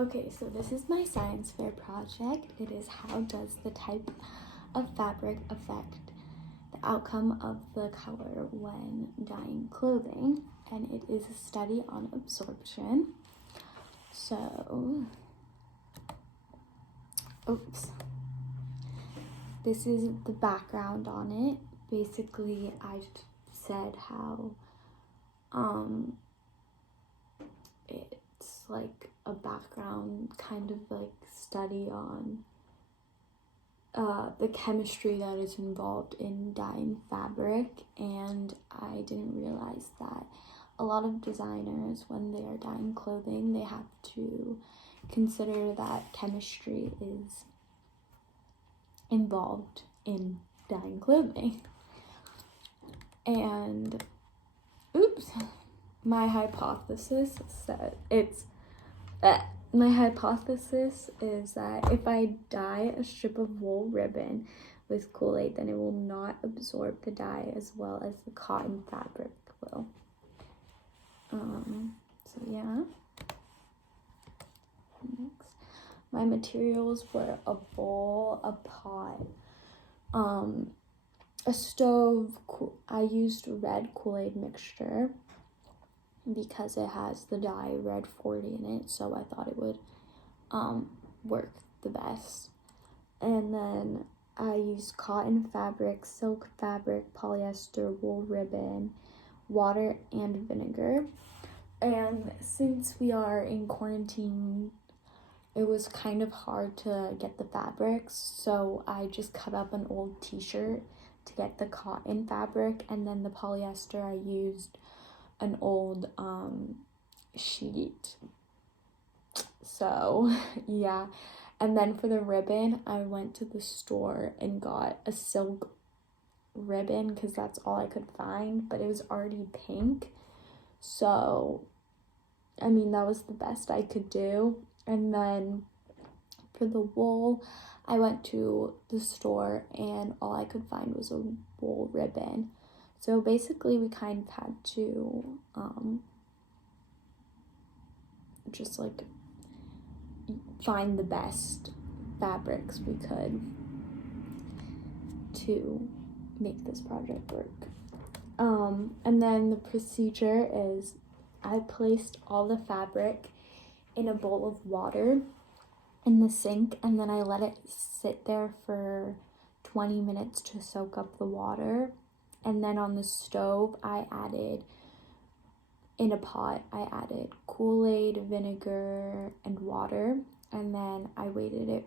Okay, so this is my science fair project. It is how does the type of fabric affect the outcome of the color when dyeing clothing, and it is a study on absorption. So, this is the background on it. Basically, I said how it's like a background kind of like study on the chemistry that is involved in dyeing fabric, and I didn't realize that a lot of designers, when they are dyeing clothing, they have to consider that chemistry is involved in dyeing clothing. And my hypothesis is that if I dye a strip of wool ribbon with Kool-Aid, then it will not absorb the dye as well as the cotton fabric will. So yeah. Next, my materials were a bowl, a pot, a stove. I used red Kool-Aid mixture because it has the dye red 40 in it, so I thought it would work the best. And then I used cotton fabric, silk fabric, polyester, wool ribbon, water, and vinegar. And since we are in quarantine, it was kind of hard to get the fabrics, so I just cut up an old t-shirt to get the cotton fabric, and then the polyester I used an old sheet. So yeah. And then for the ribbon, I went to the store and got a silk ribbon because that's all I could find, but it was already pink. So, I mean, that was the best I could do. And then for the wool, I went to the store and all I could find was a wool ribbon. So basically we kind of had to just like find the best fabrics we could to make this project work. And then the procedure is I placed all the fabric in a bowl of water in the sink, and then I let it sit there for 20 minutes to soak up the water. And then on the stove, in a pot, I added Kool-Aid, vinegar, and water, and then I waited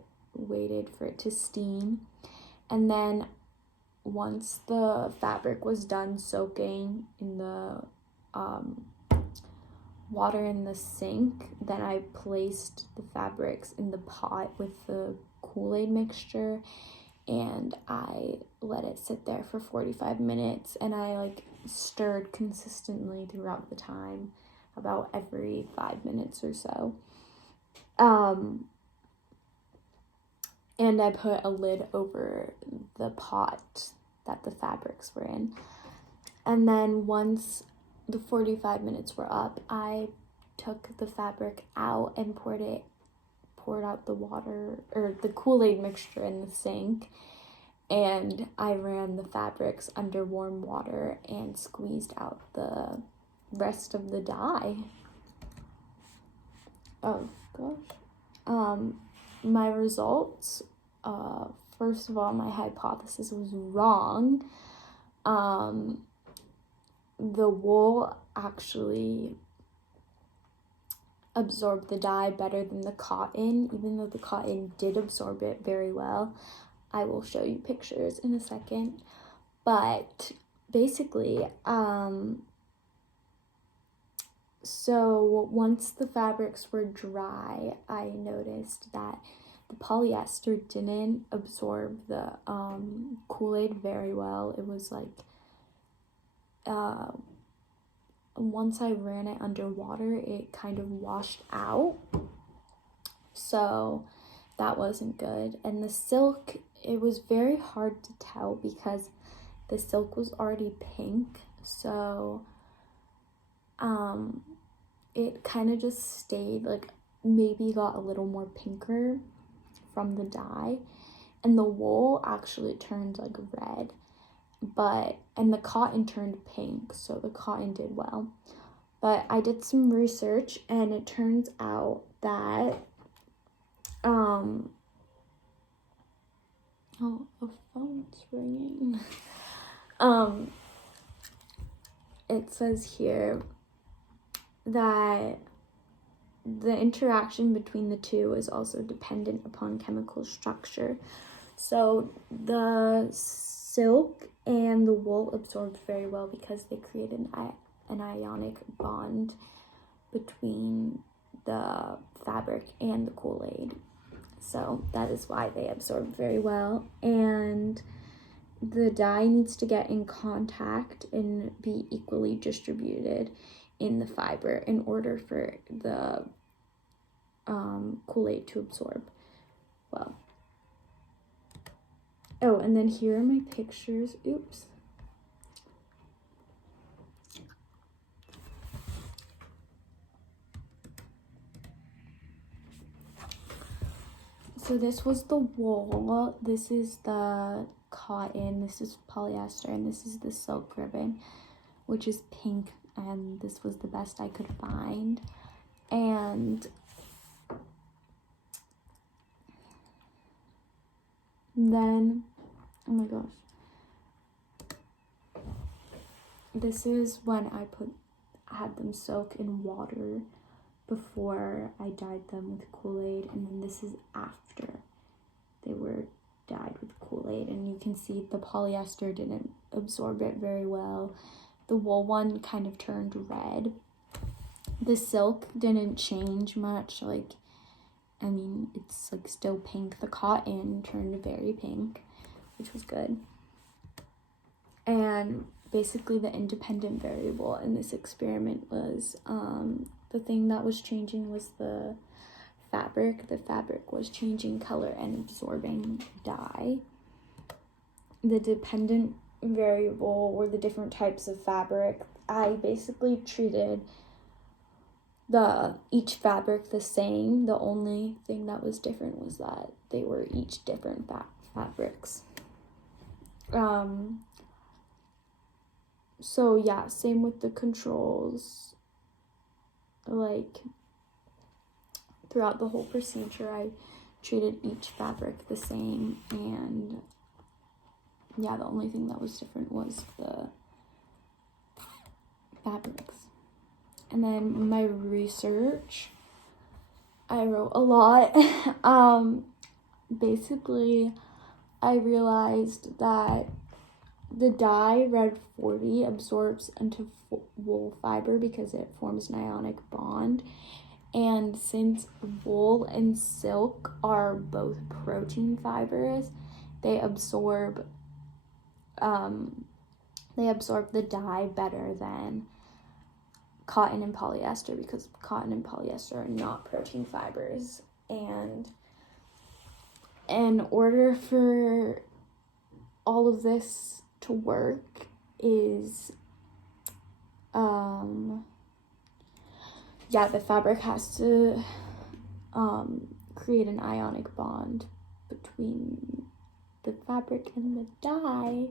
for it to steam. And then once the fabric was done soaking in the water in the sink, then I placed the fabrics in the pot with the Kool-Aid mixture, and I let it sit there for 45 minutes, and I stirred consistently throughout the time, about every 5 minutes or so. And I put a lid over the pot that the fabrics were in. And then once the 45 minutes were up, I took the fabric out and poured out the water or the Kool-Aid mixture in the sink, and I ran the fabrics under warm water and squeezed out the rest of the dye. Oh gosh. My results, first of all, my hypothesis was wrong. The wool actually absorbed the dye better than the cotton, even though the cotton did absorb it very well. I will show you pictures in a second. But basically, so once the fabrics were dry, I noticed that the polyester didn't absorb the Kool-Aid very well. It was once I ran it underwater, it kind of washed out. So that wasn't good. And the silk, it was very hard to tell because the silk was already pink. So it kind of just stayed maybe got a little more pinker from the dye, and the wool actually turned like red, and the cotton turned pink, so the cotton did well. But I did some research, and it turns out that oh, a phone's ringing. It says here that the interaction between the two is also dependent upon chemical structure. So the silk and the wool absorbed very well because they created an ionic bond between the fabric and the Kool-Aid. So that is why they absorb very well. And the dye needs to get in contact and be equally distributed in the fiber in order for the Kool-Aid to absorb well. Oh, and then here are my pictures. Oops. So this was the wool, this is the cotton, this is polyester, and this is the silk ribbon, which is pink, and this was the best I could find. And then, oh my gosh, this is when I had them soak in water before I dyed them with Kool-Aid, and then this is after they were dyed with Kool-Aid, and you can see the polyester didn't absorb it very well. The wool one kind of turned red. The silk didn't change much, it's like still pink. The cotton turned very pink, which was good. And basically the independent variable in this experiment was the thing that was changing was the fabric. The fabric was changing color and absorbing dye. The dependent variable were the different types of fabric. I basically treated each fabric the same. The only thing that was different was that they were each different fabrics. So yeah, same with the controls. Like throughout the whole procedure, I treated each fabric the same, and yeah, the only thing that was different was the fabrics. And then my research, I wrote a lot. Basically, I realized that the dye Red 40 absorbs into wool fiber because it forms an ionic bond. And since wool and silk are both protein fibers, they absorb the dye better than cotton and polyester, because cotton and polyester are not protein fibers. And in order for all of this to work is the fabric has to create an ionic bond between the fabric and the dye.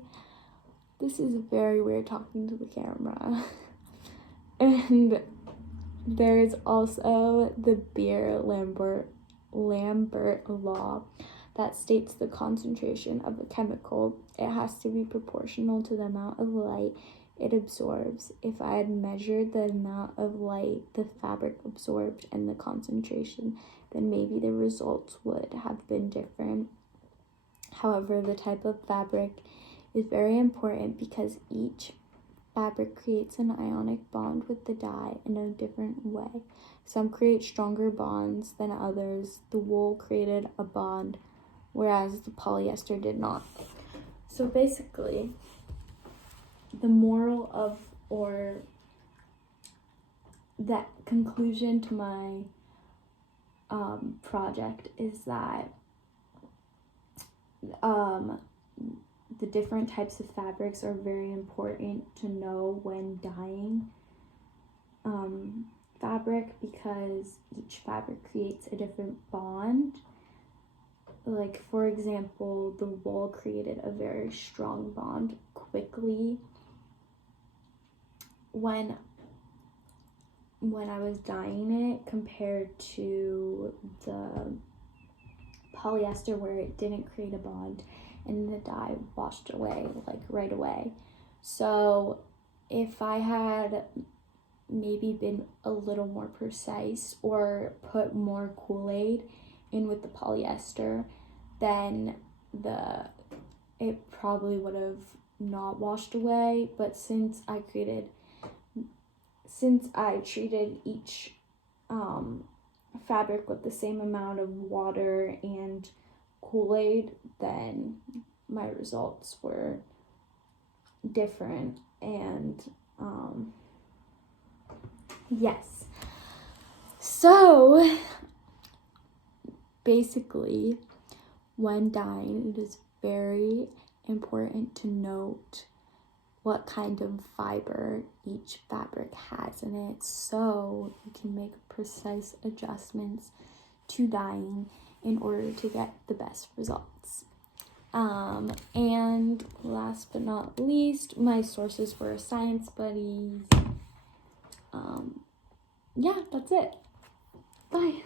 This is very weird talking to the camera. And there's also the Beer-Lambert law that states the concentration of a chemical, it has to be proportional to the amount of light it absorbs. If I had measured the amount of light the fabric absorbed and the concentration, then maybe the results would have been different. However, the type of fabric is very important because each fabric creates an ionic bond with the dye in a different way. Some create stronger bonds than others. The wool created a bond, whereas the polyester did not. So basically, the moral of, or that conclusion to my project is that the different types of fabrics are very important to know when dyeing fabric because each fabric creates a different bond. Like, for example, the wool created a very strong bond quickly when I was dyeing it, compared to the polyester where it didn't create a bond and the dye washed away like right away. So if I had maybe been a little more precise or put more Kool-Aid in with the polyester, then it probably would have not washed away. But since I treated each fabric with the same amount of water and Kool-Aid, then my results were different. And yes, so basically when dyeing, it is very important to note what kind of fiber each fabric has in it, so you can make precise adjustments to dyeing in order to get the best results. And last but not least, my sources were Science Buddies. Yeah, that's it. Bye.